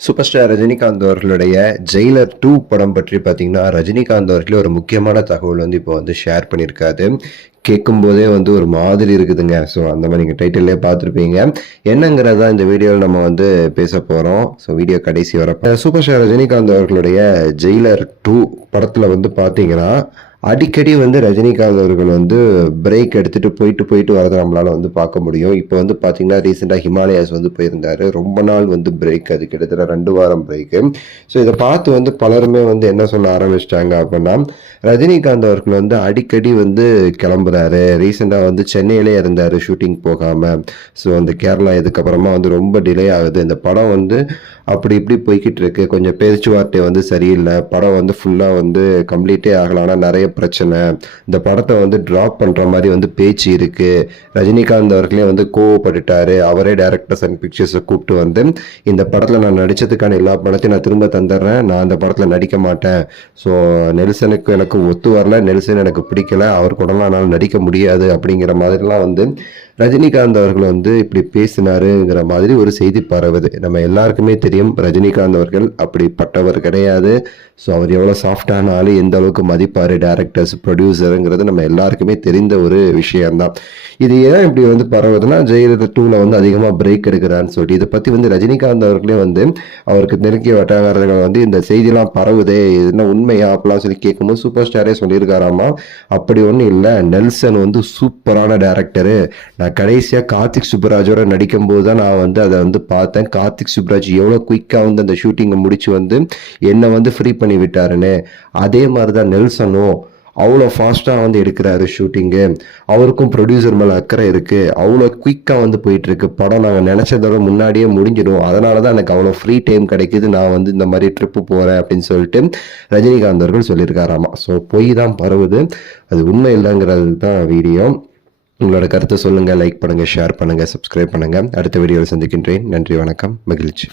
Super star Rajinikanth அவர்களுடைய Jailer 2 படம் பற்றி பார்த்தீங்கன்னா, ரஜினிகாந்த் அவர்களே ஒரு முக்கியமான தகவல் வந்து இப்போ வந்து ஷேர் பண்ணியிருக்காரு. கேட்கும்போதே வந்து ஒரு மாதிரி இருக்குதுங்க. ஸோ அந்த மாதிரி நீங்கள் டைட்டில்லே பார்த்துருப்பீங்க. என்னங்கிறதா இந்த வீடியோவில் நம்ம வந்து பேச போகிறோம். ஸோ வீடியோ கடைசி வர சூப்பர் ஸ்டார் ரஜினிகாந்த் அவர்களுடைய ஜெயிலர் 2 படத்தில் வந்து பார்த்தீங்கன்னா, அடிக்கடி வந்து ரஜினிகாந்த் அவர்கள் வந்து பிரேக் எடுத்துட்டு போயிட்டு வரதை நம்மளால வந்து பார்க்க முடியும். இப்போ வந்து பார்த்தீங்கன்னா, ரீசெண்டாக ஹிமாலயாஸ் வந்து போயிருந்தாரு. ரொம்ப நாள் வந்து பிரேக், அது கிட்டத்தட்ட 2 வாரம் பிரேக்கு. ஸோ இதை பார்த்து வந்து பலருமே வந்து என்ன சொல்ல ஆரம்பிச்சிட்டாங்க அப்படின்னா, ரஜினிகாந்த் அவர்கள் வந்து அடிக்கடி வந்து கிளம்புறாரு. ரீசெண்டாக வந்து சென்னையிலே இருந்தார் ஷூட்டிங் போகாமல். ஸோ அந்த கேரளா இதுக்கப்புறமா வந்து ரொம்ப டிலே ஆகுது. இந்த படம் வந்து அப்படி இப்படி போய்கிட்டு இருக்கு. கொஞ்சம் பேச்சுவார்த்தை வந்து சரியில்லை. படம் வந்து ஃபுல்லாக வந்து கம்ப்ளீட்டே ஆகலாம். ஆனால் நிறைய பிரச்சனை. இந்த படத்தை வந்து ட்ராப் பண்ணுற மாதிரி வந்து பேச்சு இருக்கு. ரஜினிகாந்த் அவர்களே வந்து கோவப்பட்டுட்டாரு. அவரே டைரக்டர்ஸ் அண்ட் பிக்சர்ஸை கூப்பிட்டு வந்து, இந்த படத்தில் நான் நடித்ததுக்கான எல்லா படத்தையும் நான் திரும்ப தந்துடுறேன், நான் அந்த படத்தில் நடிக்க மாட்டேன். ஸோ நெல்சனுக்கு எனக்கு ஒத்து வரல, நெல்சன் எனக்கு பிடிக்கல, அவர் கூடலாம் என்னால் நடிக்க முடியாது அப்படிங்கிற மாதிரிலாம் வந்து ரஜினிகாந்த் அவர்கள் வந்து இப்படி பேசினாருங்கிற மாதிரி ஒரு செய்தி பரவுது. நம்ம எல்லாருக்குமே தெரியும், ரஜினிகாந்த் அவர்கள் அப்படிப்பட்டவர் கிடையாது. ஸோ அவர் எவ்வளோ சாஃப்டான ஆளு, எந்த அளவுக்கு மதிப்பார் டேரக்டர்ஸ், ப்ரொடியூசருங்கிறது நம்ம எல்லாருக்குமே தெரிந்த ஒரு விஷயம்தான். இது ஏன் இப்படி வந்து பரவுதுன்னா, ஜெயிலர் 2ல வந்து அதிகமாக பிரேக் எடுக்கிறான்னு சொல்லிட்டு இதை பற்றி வந்து ரஜினிகாந்த் அவர்களே வந்து அவருக்கு நெருங்கிய வட்டாரங்கள் வந்து இந்த செய்திலாம் பரவுதே, என்ன உண்மையா அப்படிலாம் சொல்லி கேட்கும்போது சூப்பர் ஸ்டாரே சொல்லியிருக்காராமா, அப்படி ஒன்றும் இல்லை, நெல்சன் வந்து சூப்பரான டேரக்டரு. நான் கடைசியாக கார்த்திக் சுப்புராஜோட நடிக்கும் போது தான் நான் வந்து அதை வந்து பார்த்தேன். கார்த்திக் சுப்புராஜ் எவ்வளோ குயிக்காக வந்து அந்த ஷூட்டிங்கை முடிச்சு வந்து என்னை வந்து ஃப்ரீ பண்ணி விட்டாருன்னு, அதே மாதிரி தான் நெல்சனும் அவ்வளோ ஃபாஸ்ட்டாக வந்து எடுக்கிறாரு ஷூட்டிங்கு. அவருக்கும் ப்ரொடியூசர் மேலே அக்கறை இருக்குது. அவ்வளோ குயிக்காக வந்து போயிட்டுருக்கு படம். நாங்கள் நினச்சதோட முன்னாடியே முடிஞ்சிடும். அதனால தான் எனக்கு அவ்வளோ ஃப்ரீ டைம் கிடைக்கிது, நான் வந்து இந்த மாதிரி ட்ரிப்பு போகிறேன் அப்படின்னு சொல்லிட்டு ரஜினிகாந்த் அவர்கள் சொல்லியிருக்காராமா. ஸோ பொய் தான் பரவுது, அது உண்மை இல்லைங்கிறது தான் வீடியோ. உங்களோட கருத்தை சொல்லுங்கள், லைக் பண்ணுங்கள், ஷேர் பண்ணுங்கள், சப்ஸ்கிரைப் பண்ணுங்கள். அடுத்த வீடியோவில் சந்திக்கின்றேன். நன்றி, வணக்கம், மகிழ்ச்சி.